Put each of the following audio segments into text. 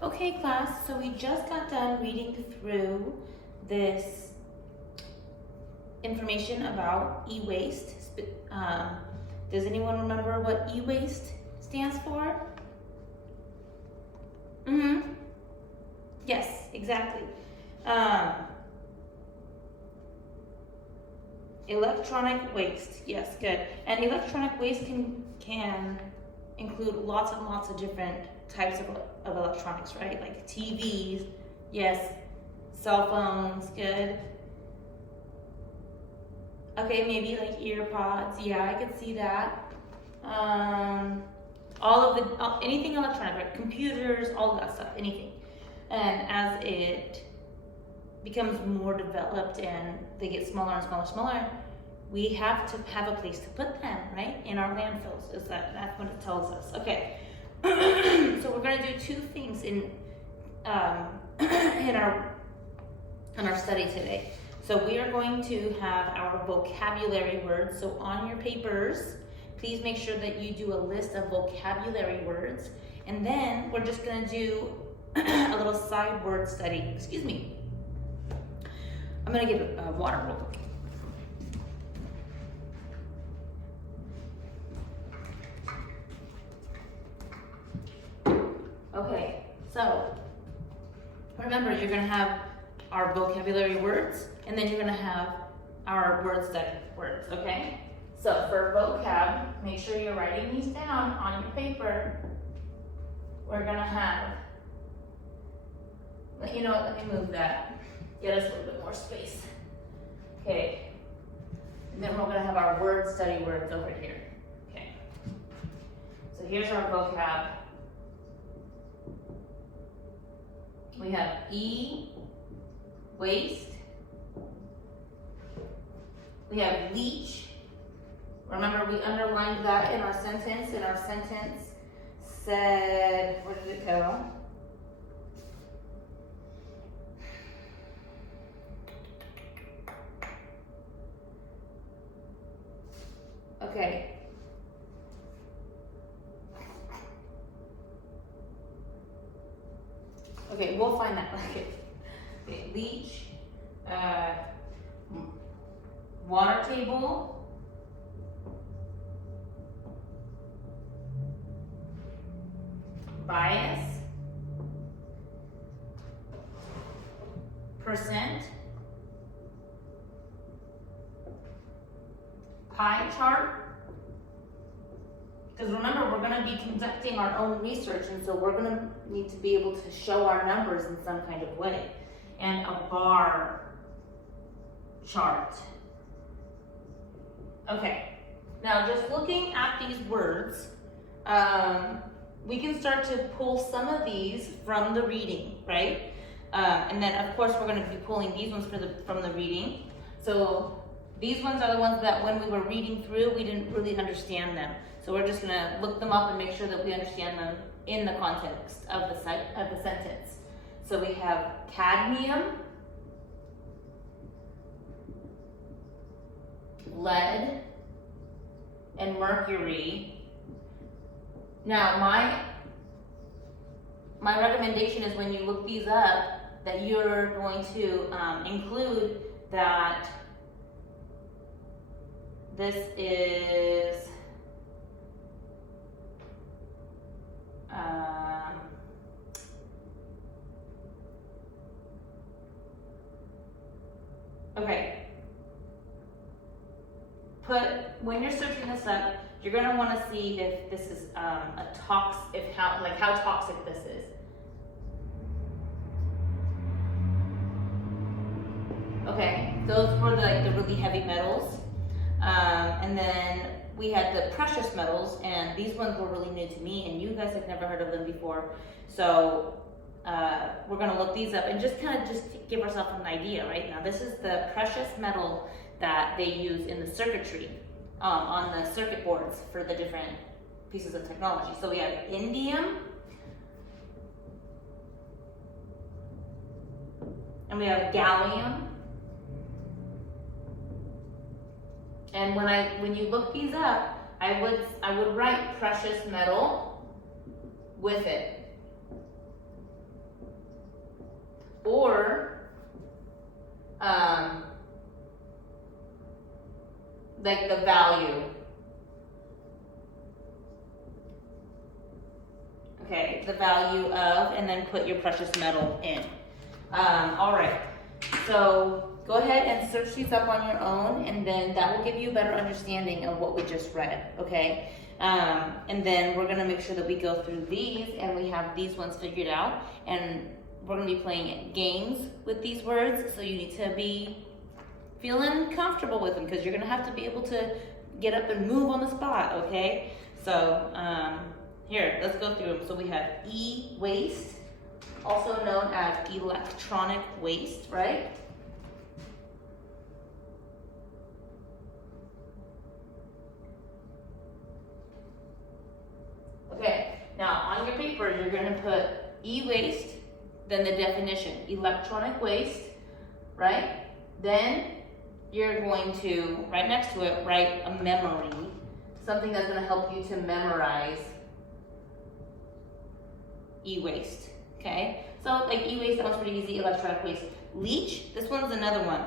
Okay, class, so we just got done reading through this information about e-waste. Does anyone remember what e-waste stands for? Yes, exactly. Electronic waste, yes, good. And electronic waste can include lots and lots of different types of electronics, right? Like TVs, yes, cell phones, good. Okay, maybe like ear pods, yeah, I could see that. All of the, anything electronic, right? Computers, all of that stuff, anything. And as it becomes more developed and they get smaller and smaller, we have to have a place to put them, right? In our landfills, that's what it tells us. Okay, so we're gonna do two things in in our study today. So we are going to have our vocabulary words. So on your papers, please make sure that you do a list of vocabulary words, and then we're just gonna do a little side word study. Excuse me. I'm gonna get water real quick. Okay, so remember, you're gonna have our vocabulary words, and then you're gonna have our word study words, okay? So for vocab, make sure you're writing these down on your paper. We're gonna have, you know what, let me move that. Get us a little bit more space. Okay, and then we're gonna have our word study words over here. Okay, so here's our vocab. We have waste. We have leach. Remember, we underlined that in our sentence. And our sentence said, where did it go? Okay. Okay, we'll find that. Okay, leach, water table, bias, percent, pie chart. Because remember, we're going to be conducting our own research, and so we're going to need to be able to show our numbers in some kind of way. And a bar chart. Okay, now just looking at these words, we can start to pull some of these from the reading, right? And then of course we're going to be pulling these ones from the reading. So these ones are the ones that when we were reading through, we didn't really understand them. So we're just going to look them up and make sure that we understand them in the context of the sentence. So we have cadmium, lead, and mercury. Now my recommendation is when you look these up that you're going to include that this is okay. When you're searching this up, you're going to want to see if this is how toxic this is. Okay, those were the really heavy metals, and then we had the precious metals, and these ones were really new to me, and you guys have never heard of them before. So we're going to look these up and just give ourselves an idea. Right now, this is the precious metal that they use in the circuitry on the circuit boards for the different pieces of technology. So we have indium, and we have gallium. And when you look these up, I would write precious metal with it. or like the value. Okay, the value of, and then put your precious metal in. All right, so go ahead and search these up on your own, and then that will give you a better understanding of what we just read, okay? And then we're gonna make sure that we go through these and we have these ones figured out, and we're gonna be playing games with these words, so you need to be feeling comfortable with them because you're gonna have to be able to get up and move on the spot, okay? So, here, let's go through them. So we have e-waste, also known as electronic waste, right? Okay, now on your paper, you're gonna put e-waste, then the definition, electronic waste, right? Then you're going to, right next to it, write a memory, something that's gonna help you to memorize e-waste, okay? So like e-waste, that one's pretty easy. Electronic waste. Leach, this one's another one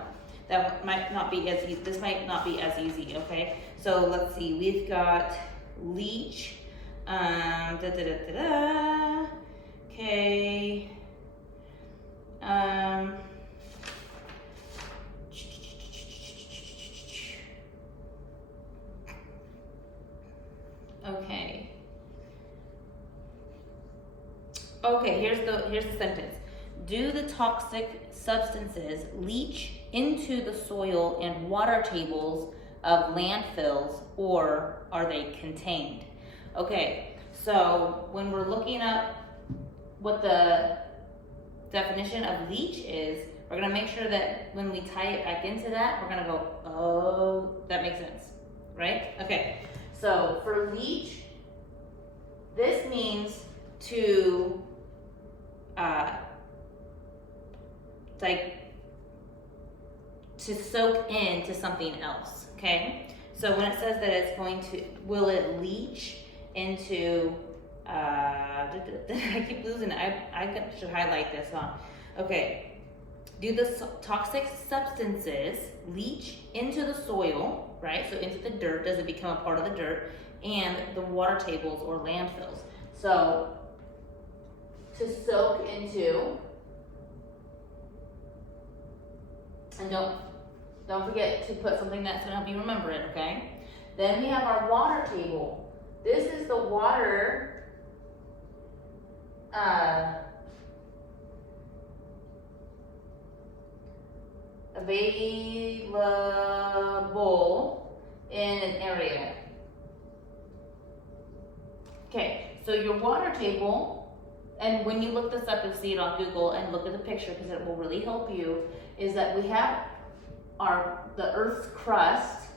that might not be as easy. This might not be as easy, okay? So let's see, we've got leach, okay, okay. Okay, here's the sentence. Do the toxic substances leach into the soil and water tables of landfills, or are they contained? Okay, so when we're looking up what the definition of leach is, we're gonna make sure that when we tie it back into that, we're gonna go, oh, that makes sense, right? Okay, so for leach, this means to like to soak into something else, okay? So when it says that it's going to, will it leach into, I keep losing it, I should highlight this, huh? Okay, do the toxic substances leach into the soil, right? So into the dirt, does it become a part of the dirt, and the water tables or landfills? So to soak into, and don't forget to put something that's gonna help you remember it, okay? Then we have our water table. This is the water available in an area. Okay, so your water table, and when you look this up, you'll see it on Google, and look at the picture because it will really help you, is that we have the Earth's crust,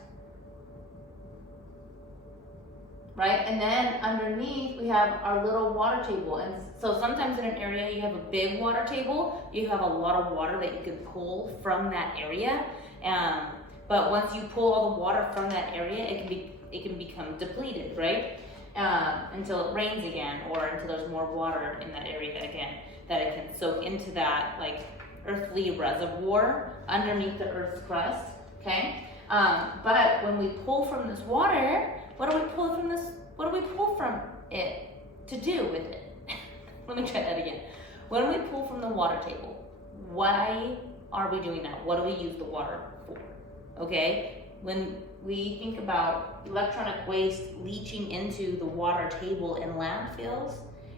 right? And then underneath we have our little water table. And so sometimes in an area you have a big water table, you have a lot of water that you can pull from that area. But once you pull all the water from that area, it can become depleted, right? Until it rains again, or until there's more water in that area again, that it can soak into that like earthly reservoir underneath the Earth's crust, okay? But when we pull from this water, what do we pull from this? What do we pull from it to do with it? Let me try that again. When we pull from the water table, why are we doing that? What do we use the water for? Okay? When we think about electronic waste leaching into the water table in landfills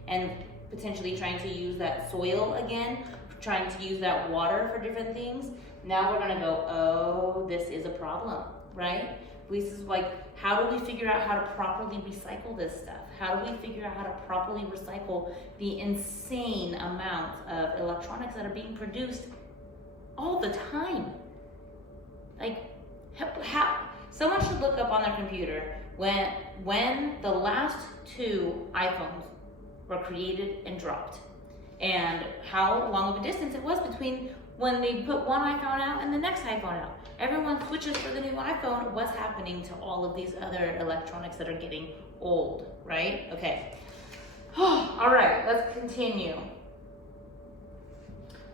and potentially trying to use that soil again, trying to use that water for different things, now we're gonna go, oh, this is a problem, right? This is like, how do we figure out how to properly recycle this stuff? How do we figure out how to properly recycle the insane amount of electronics that are being produced all the time? Like, how someone should look up on their computer when the last 2 iPhones were created and dropped, and how long of a distance it was between when they put one iPhone out and the next iPhone out. Everyone switches for the new iPhone. What's happening to all of these other electronics that are getting old, right? Okay. All right, let's continue.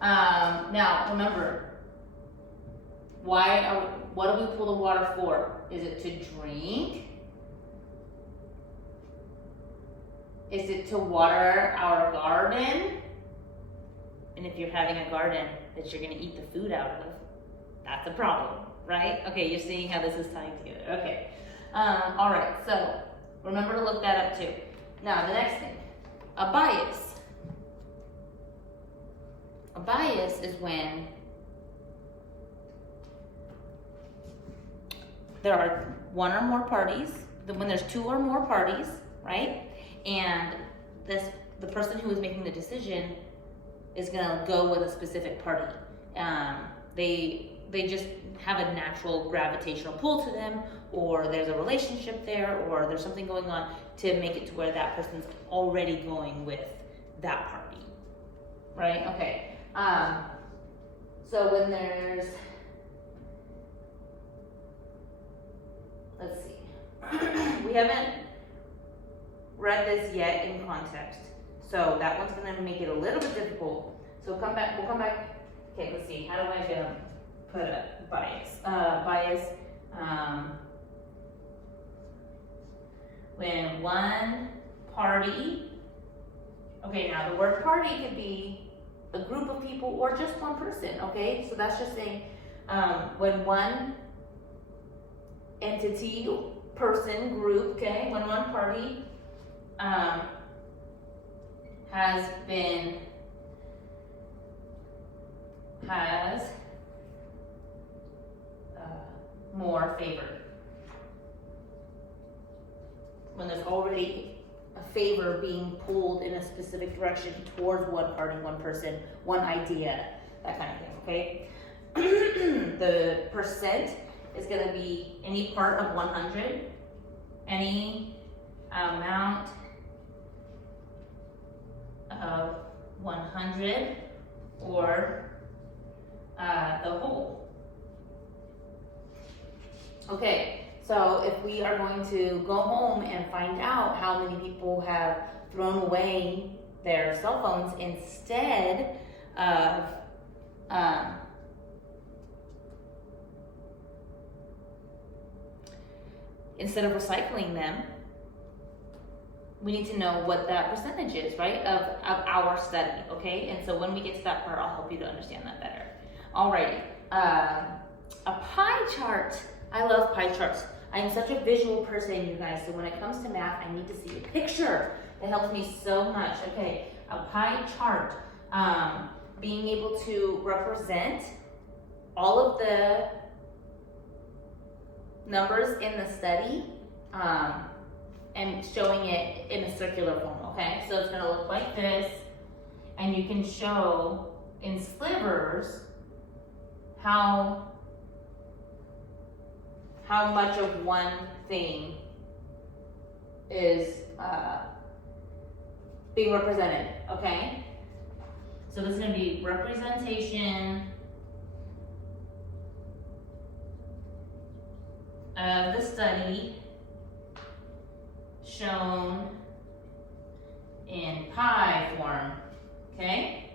Now, remember, what do we pull the water for? Is it to drink? Is it to water our garden? And if you're having a garden that you're gonna eat the food out of, that's a problem, right? Okay, you're seeing how this is tying together. Okay. All right, so remember to look that up too. Now, the next thing, a bias. A bias is when there are one or more parties, when there's two or more parties, right? And the person who is making the decision is gonna go with a specific party. They just have a natural gravitational pull to them, or there's a relationship there, or there's something going on to make it to where that person's already going with that party, right? Okay. So when there's, let's see, we haven't read this yet in context, so that one's gonna make it a little bit difficult. So we'll come back. Okay, let's see. How do I put a bias? When one party. Okay, now the word party could be a group of people or just one person. Okay, so that's just saying when one entity, person, group. Okay, when one party has more favor. When there's already a favor being pulled in a specific direction towards one party, one person, one idea, that kind of thing, okay? The percent is gonna be any part of 100, any amount of 100, or the whole. Okay, so if we are going to go home and find out how many people have thrown away their cell phones instead of recycling them, we need to know what that percentage is, right, of our study, okay? And so when we get to that part, I'll help you to understand that better. Alrighty, a pie chart. I love pie charts. I am such a visual person, you guys, so when it comes to math, I need to see a picture. It helps me so much. Okay, a pie chart. Being able to represent all of the numbers in the study and showing it in a circular form, okay? So it's gonna look like this, and you can show in slivers how much of one thing is being represented, okay? So this is gonna be representation of the study shown in pie form, okay?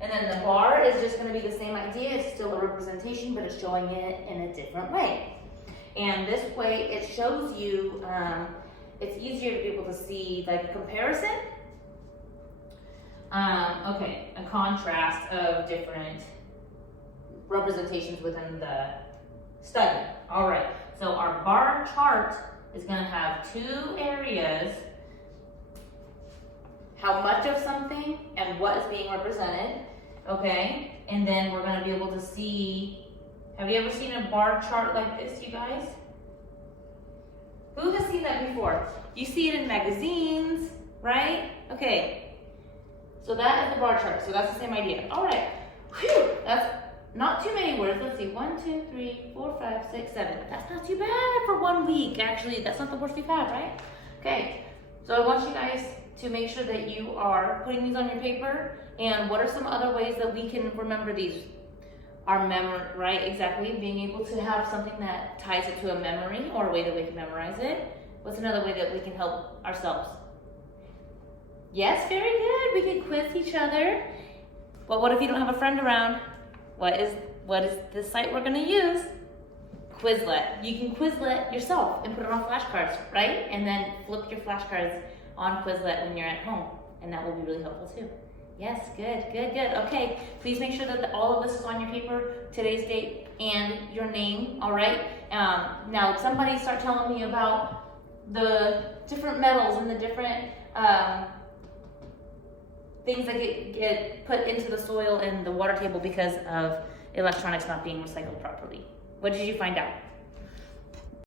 And then the bar is just gonna be the same idea. It's still a representation, but it's showing it in a different way. And this way it shows you, it's easier to be able to see like a comparison. Okay, a contrast of different representations within the study. All right, so our bar chart is gonna have two areas, how much of something and what is being represented, okay? And then we're gonna be able to see, have you ever seen a bar chart like this, you guys? Who has seen that before? You see it in magazines, right? Okay, so that is the bar chart, so that's the same idea. All right, whew, that's not too many words. Let's see, 1, 2, 3, 4, 5, 6, 7. That's not too bad for 1 week. Actually, that's not the worst we've had, right? Okay, so I want you guys to make sure that you are putting these on your paper. And what are some other ways that we can remember these? Our memory, right? Exactly, being able to have something that ties it to a memory or a way that we can memorize it. What's another way that we can help ourselves? Yes, very good. We can quiz each other. But what if you don't have a friend around? What is the site we're gonna use? Quizlet. You can Quizlet yourself and put it on flashcards, right? And then flip your flashcards on Quizlet when you're at home, and that will be really helpful too. Yes, good. Okay, please make sure that all of this is on your paper, today's date and your name, all right? Now, somebody start telling me about the different metals and the different things that get put into the soil and the water table because of electronics not being recycled properly. What did you find out?